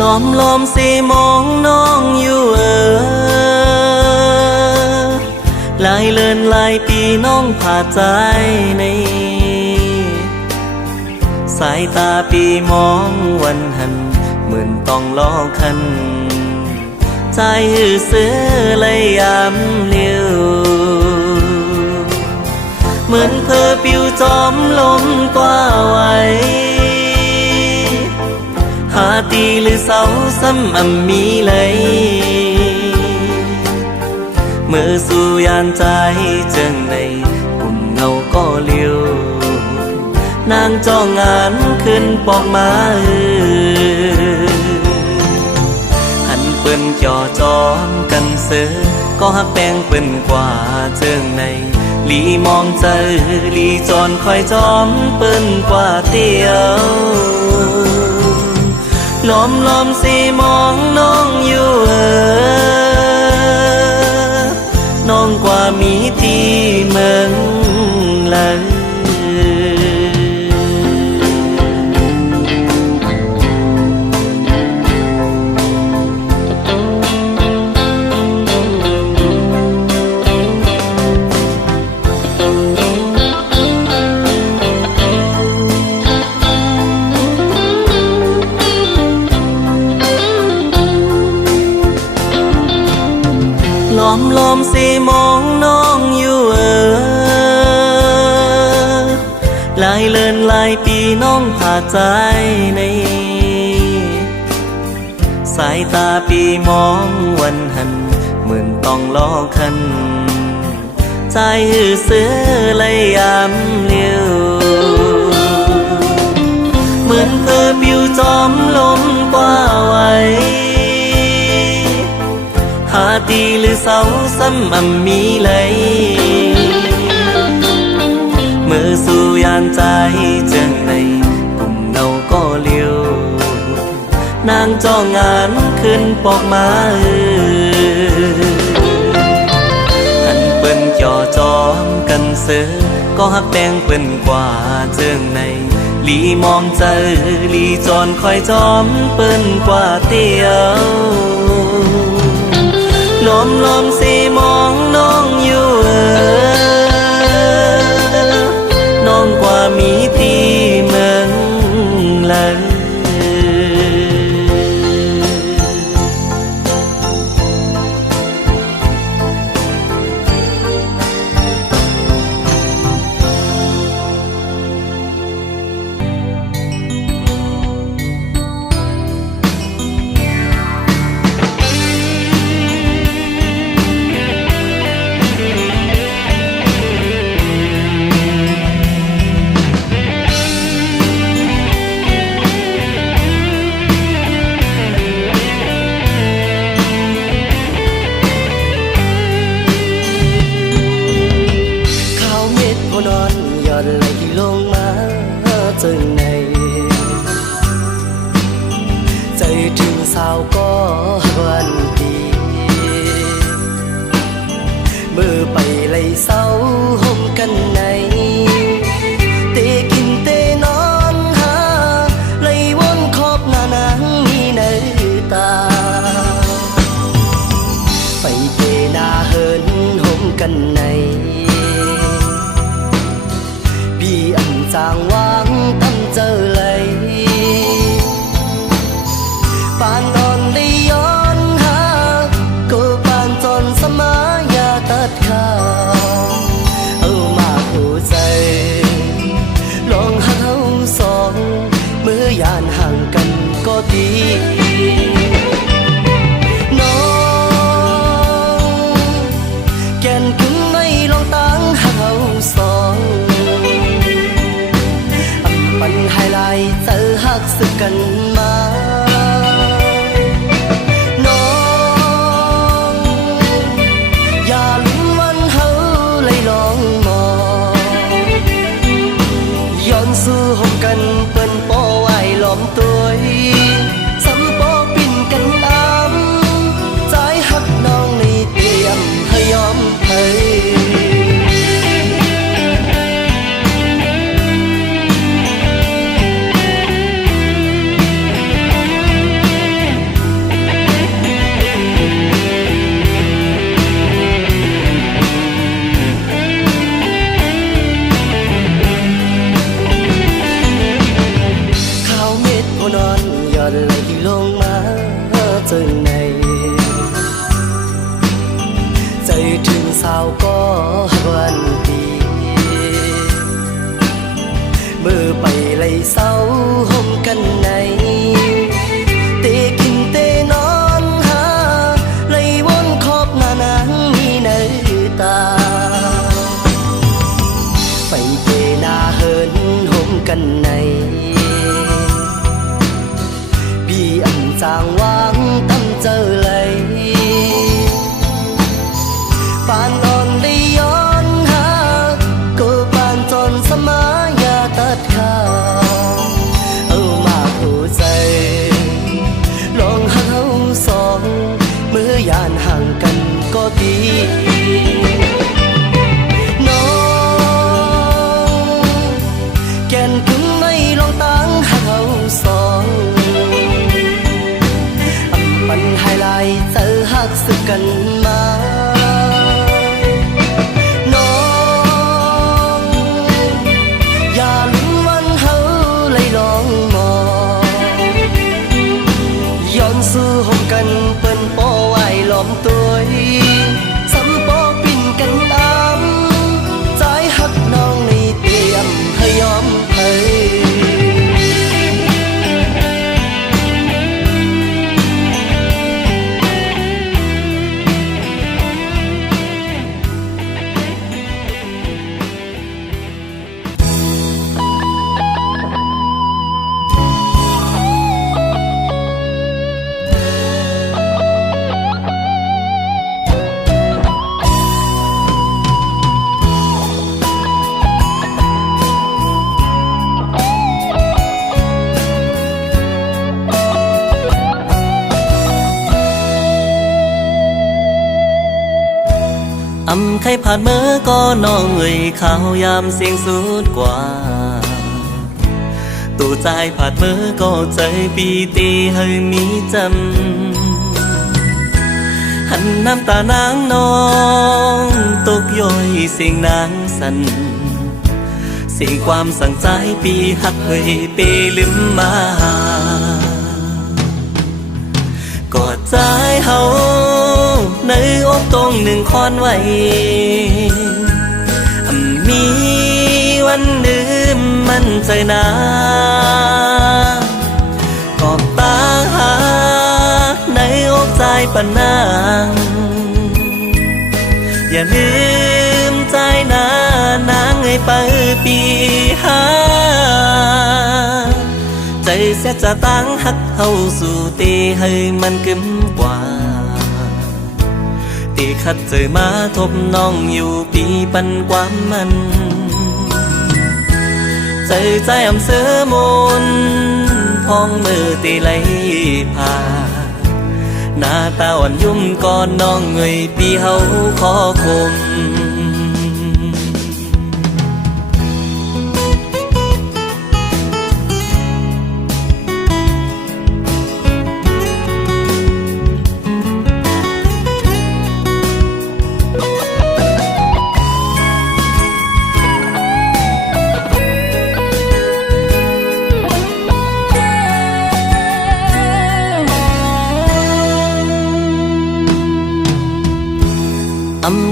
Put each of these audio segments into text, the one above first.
ล้อมล้อมสิมองน้องอยู่หลายเลินหลายปีน้องผ่าใจในสายตาปีมองวันหันเหมือนต้องล้อคันใจหือเสือเลยยามเลี้ยวเหมือนเพอปิวจอมลมกว่าไว้หาตีหรือเสาซ้ำอ่ำมีเลยเมื่อสู่ยานใจเจิงในกลุ่มเงาก็เลี้ยวนางจ้องงานขึ้นปอกมาหันเปิ้นจ่อจอมกันเสือก็หักแป้งเปิ้นกว่าเจิงในลีมองเจอลีจอนคอยจอมเปิ้นกว่าเตียวล้อมล้อมสิมองน้องอยู่น้องกว่ามีที่เมืองเลยล้อมล้อมสิมองน้องอยู่หลายเลินหลายปีน้องผ่าใจในสายตาปีมองวันหันเหมือนต้องล้อคันใจหือเสือเลยยามเลี้ยวเหมือนเพอปิวจอมลมกว่าไว้หาตีหรือเสาซ้ำอ่ำมีเลยเมื่อสู่ยานใจเจิงในกลุ่มเงาก็เลี้ยวนางจ้องงานขึ้นปอกมาหันเปิ้นจ่อจอมกันเสือก็หักแป้งเปิ้นกว่าเจิงในลีมองเจอลีจอนคอยจอมเปิ้นกว่าเตียวล้อมล้อมสิมองน้องอยู่น้องกว่ามีที่เมืองเลยเศร้าห่มกันในเตกินเตนอนหาเลยวนขอบหน้านางมีในตาไปเตนาเฮินห่มกันในพี่อันจางวางตั้งเจอเลยปานนอนได้ย้อนหาก็ปานจนสมายาตัดขาเมื่อยานห่างกันก็ดีน้องแก่นขึ้นไม่ลองตั้งเฮาสองปันไฮไลท์เจอหักสึกกันมาน้องอย่าลุ้นวันเฮาเลยลองมองย้อนสู่ห่มกันเปิ้นปอไว้ล้อมตัวซ้ำปอปิ่นกันอ้ำใจหักน้องในเตรียมให้ยอมให้ เศร้าห่มกันในเตะกินเตะนอนหาเลยวนขอบหน้านางมีในตาไปเตะหน้าเหินห่มกันในบีอันจางวางตั้มเจอเลยปานอ่อนได้ย้อนหาก็ปานจนสมายาตัดขาเอามาหัวใจลองหาเฮาสองเมื่อยานห่างกันก็ดีน้องแก่นกึ่งไม่ลองตั้งหาเฮาสองปันไฮไลท์เจอหักสึกกันมาน้องอย่าลืมวันเฮาเลยลองมองย้อนสู่ห่มกันเปิ้นปอไว้ล้อมตัวสำปอปิ่นกันอ้ำใจหักน้องในเตรียมให้ยอมให้ใครผ่านเมื่อก็น้องเอ่ยข่าวยามเสียงสุดกว่าตัวใจผ่านเมื่อก็ใจปีตีให้มีจำหันน้ำตานางน้องตกย่อยเสียงนางสันเสียงความสั่งใจปีหักเฮยเปลืมมากอดใจเฮาในอกตรงหนึ่งคอนไว้มีวันลืมมันใจนากอบตาหาในอกใจปะนางอย่าลืมใจนางให้ไปปีหาใจเสียจะตั้งหักเฮาสู่ตีให้มันกึมกว่าตีขัดเจอมาทบน้องอยู่ปีปันความมันใจอำเสือมนพองมือตีไหลพาหน้าตาอ่อนยุ่มก่อนน้องเงยปีเฮาขอคม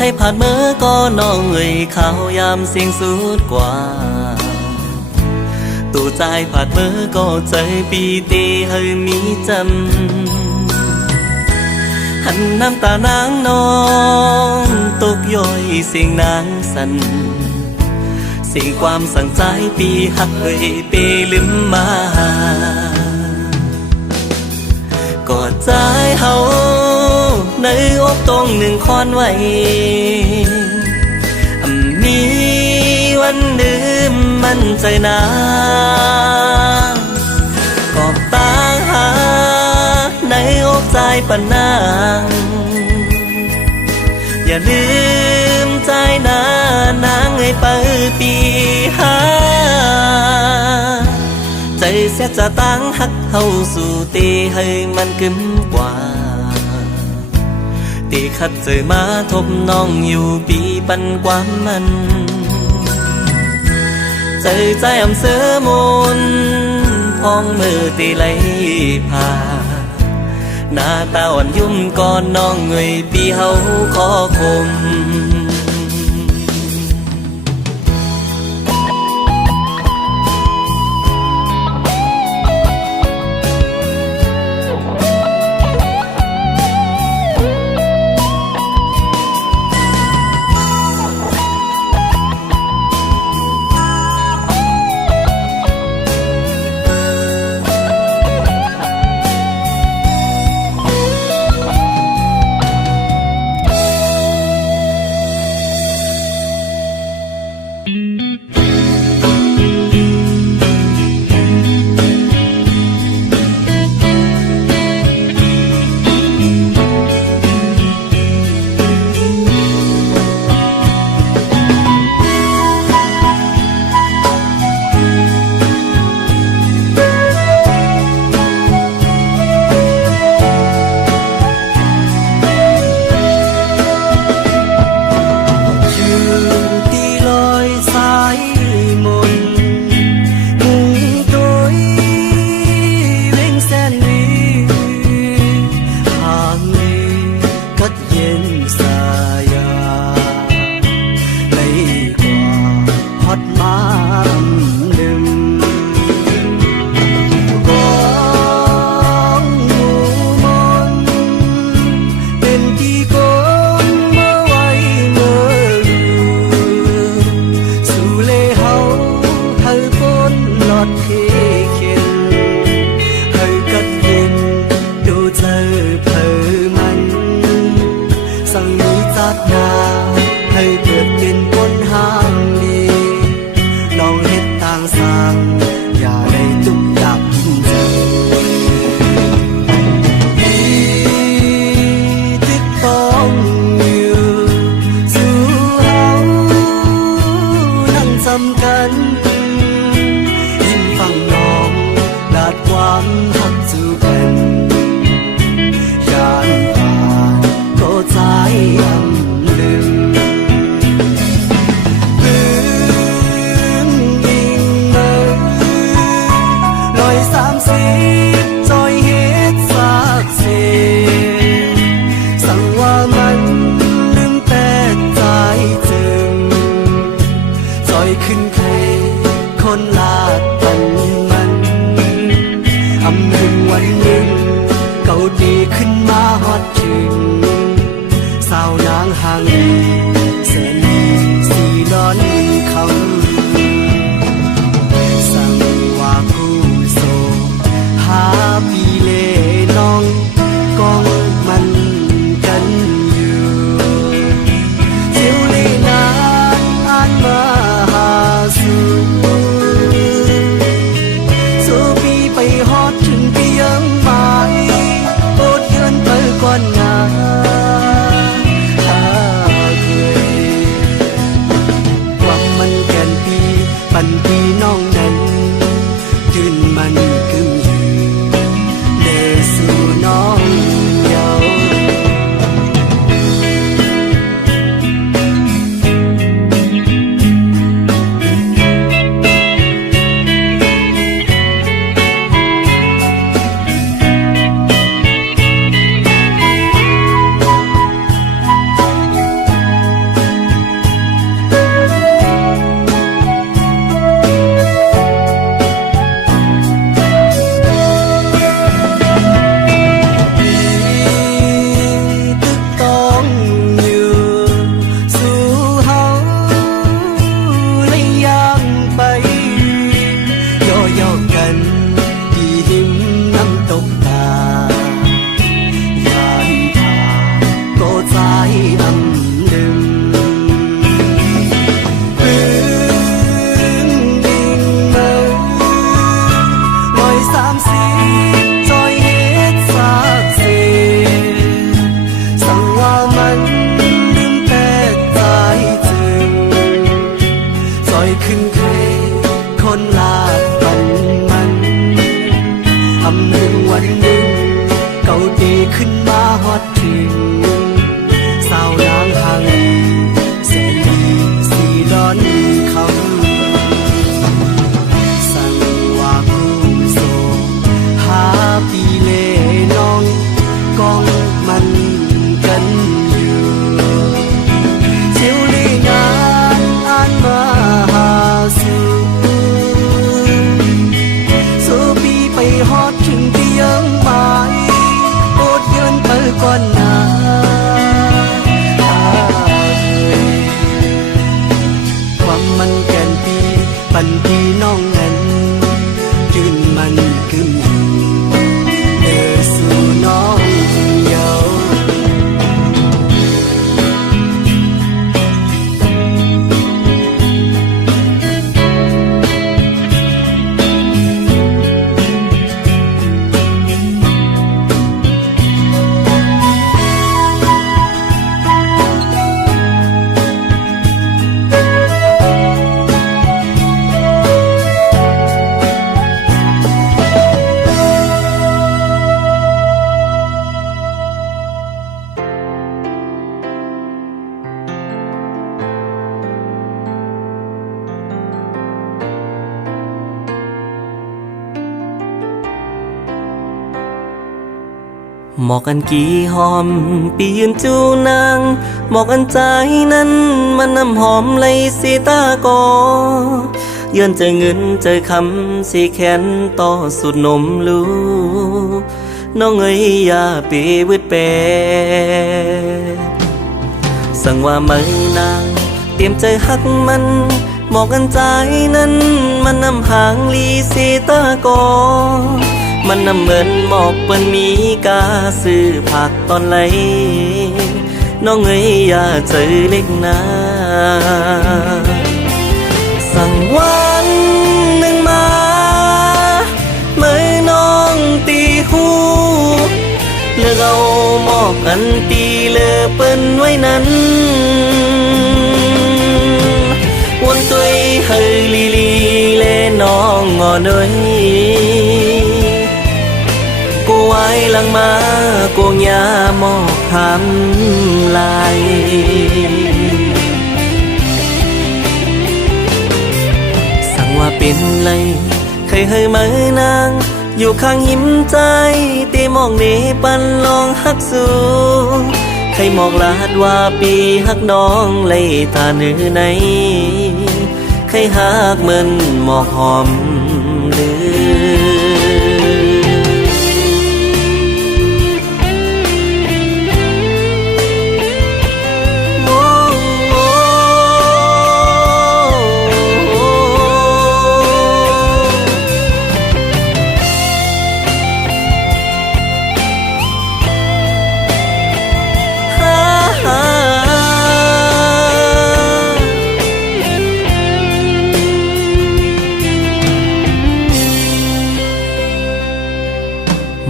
ใครผ่านเมื่อก็น้องเอ่ยข่าวยามเสียงสุดกว่าตัวใจผ่านเมื่อก็ใจปีตีให้มีจำหันน้ำตานางน้องตกย่อยเสียงนางสันเสียงความสั่งใจปีหักเฮยเปลืมมากอดใจเฮาในอกตรงหนึ่งคอนไว้มีวันลืมมันใจนากอบตาหาในอกใจปะนางอย่าลืมใจนางให้ไปปีหาใจเสียจะตั้งหักเฮาสู่ตีให้มันกึมกว่าตีขัดเจอมาทบน้องอยู่ปีปันความมันใจอำเสือมนพองมือตีไหลพาหน้าตาอ่อนยุ่มก่อนน้องเงยปีเฮาขอคม น ขึ้นเคยคนลาปันมันอำนึงวันหนึ่งเก่าดีขึ้นมาฮอดถึงสาวนางหังแสนดีสีดอนคำสั่งว่ากูโซหาปีเลน้องกองมันกันอยู่เที่ยวลีงานอ่านมาหาสู่สู้ปีไปฮอดถึงที่ยังหมายโอดเยินเธอก่อนหน้าความมันแก่นปีปันพี่น้องนั้นจืนมันกึมอยู่เดินสู่น้องเยาว์ หมอกอันกี่หอมปียืนจูนางหมอกอันใจนั้นมันน้ำหอมเลยสีตากอยืนเจอเงินเจอคำสีแขนต่อสุดนมลูกน้องเอ้ยอย่าไปวืดแปรสั่งว่าไม่นางเตรียมใจหักมันหมอกอันใจนั้นมันน้ำหางลีสีตากอมันน้ำเหมือนหมอกเปิ้นมีกาซื้อผักตอนไหลน้องเอ้ยอย่าเจอเล็กนาสั่งวันหนึ่งมาเมื่อน้องตีหูเลือกเอาหมอกอันตีเลือเปิ้นไว้นั้นวนตัวเฮยลีลีเลน้องงอเนยกูไว้หลังมากูยาหมอกทำลายสั่งว่าเป็นไรเคยเฮยมือนางอยู่ข้างยิ้มใจตีมองนี้ปันลองหักสู้ใครมองลาดว่าปีหักน้องเลยตาเนื้อในใครหักเหมือนหมอกหอมลื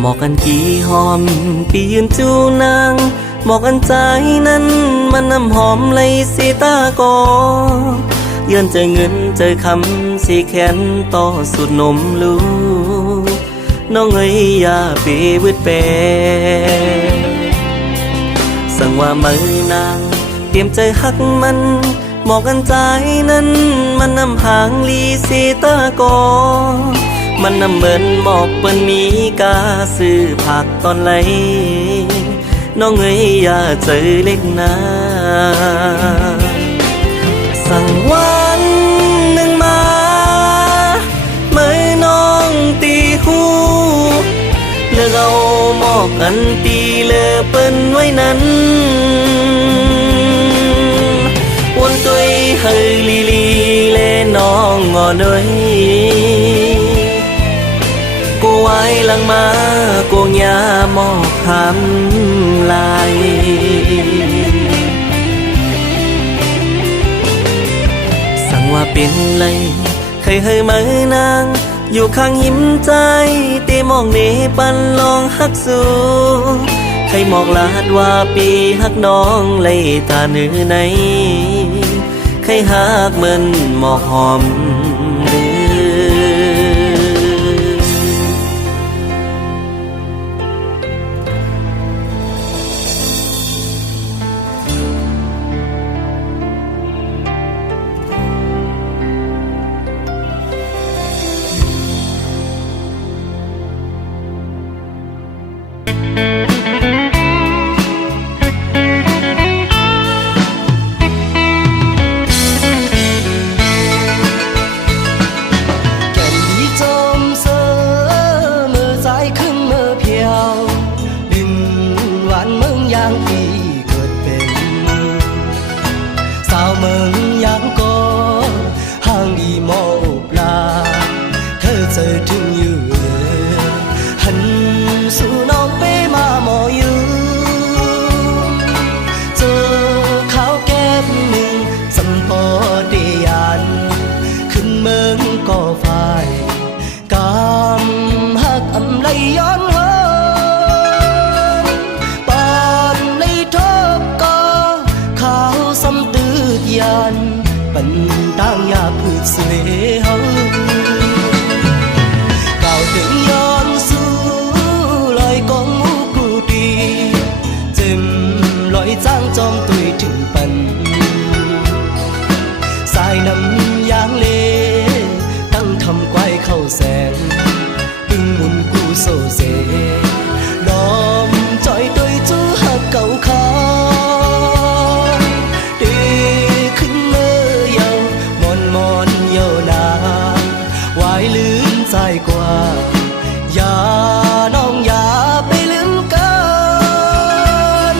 หมอกอันกี่หอมปียืนจูนางหมอกอันใจนั้นมันน้ำหอมเลยสีตากอยืนเจอเงินเจอคำสีแขนต่อสุดนมลูกน้องเอ้ยอย่าไปวืดแปรสั่งว่ามือนางเตรียมใจหักมันหมอกอันใจนั้นมันน้ำหางลีสีตากอมันน้ำเหมือนหมอกเปิ้นมีกาซื้อผักตอนไหลน้องเอ้ยอย่าเจอเล็กนาสั่งวันหนึ่งมาเมื่อน้องตีหูเลือกเอาหมอกอันตีเลือเปิ้นไว้นั้นวนตัวเฮยลีลีเลน้องงอเนยกูไว้หลังมากูยาหมอกทำลายสั่งว่าเป็นไรเคยเฮยมือนางอยู่ข้างยิ้มใจตีมองนี้ปันลองหักสู้ใครมองลาดว่าปีหักน้องเลยตาเนื้อในใคร ให้หากเหมือนหมอกหอมเดือ 见你总是没在ขึ้นเมื่อเพียวดินหวานเมืองยางที่เกิดเป็นสาวเมืองยางก็ห่างอีโมปลาเธอเจอถึงอยู่หันสู่น้องไปมาหมออยู่เจอข้าวแก้มหนึ่งสัมปอดียันขึ้นเมืองก็ฝ่ายกำหักอำไลย้อนเฮปานในทบก็ข้าวซ้ำตืดยันปันต่างยาพืชเสวยเฮาก้าวถึงย้อนสู่ลอยกองมูกูดีเจ็มลอยจ้างจอมตุยถึงปันสายน้ำยางเลตั้งคำไกวเข้าแสงตึงมุนกูโซเซดอมจอยโดยจู้หักเก่าขาดีขึ้นเมื่อเยาวมอนเยาวนานวายลืมใจกว่าอย่าน้องอย่าไปลืมกัน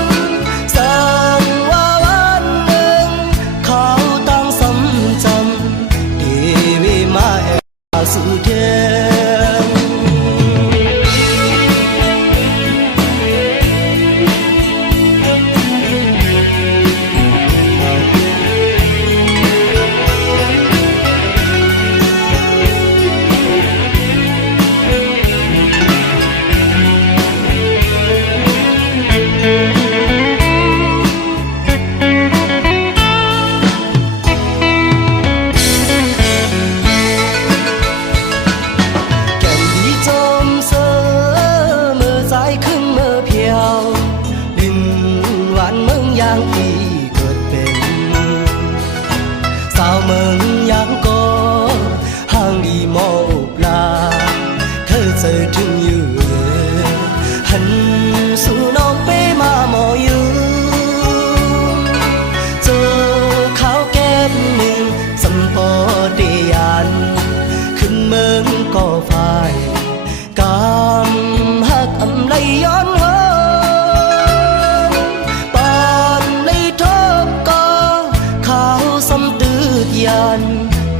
สั่งว่าวันหนึ่งเขาตั้งซ้ำจำดีวิมาแอบสู่เทียง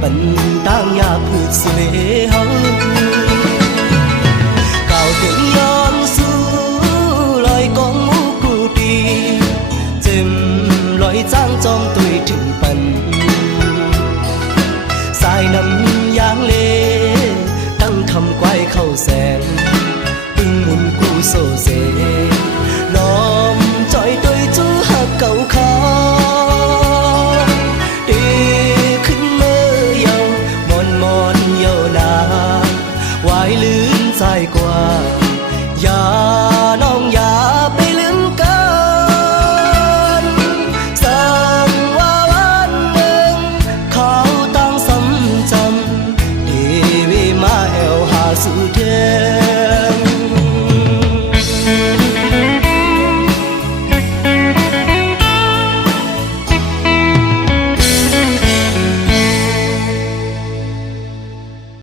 ปันต่างยาพืชเสวยเฮาก้าวถึงย้อนสู่ลอยกองมูกูดีเจ็มลอยจ้างจอมตุยถึงปันสายน้ำยางเลตั้งคำไกวเข้าแสงตึงมุนกูโซเซล้อมจอยโดยจู้หักเก่าขาลืมใจกว่าอย่าน้องอย่าไปลืมกันสั่งว่าวันหนึ่งเขาตั้งซ้ำจำดีวิมาแอวหาสุด